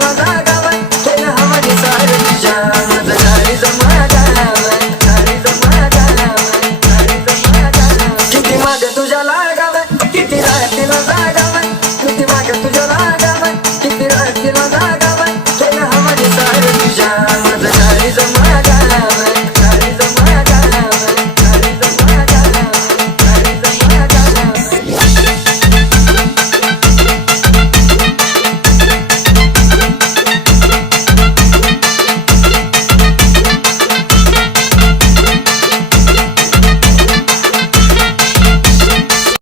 lagar.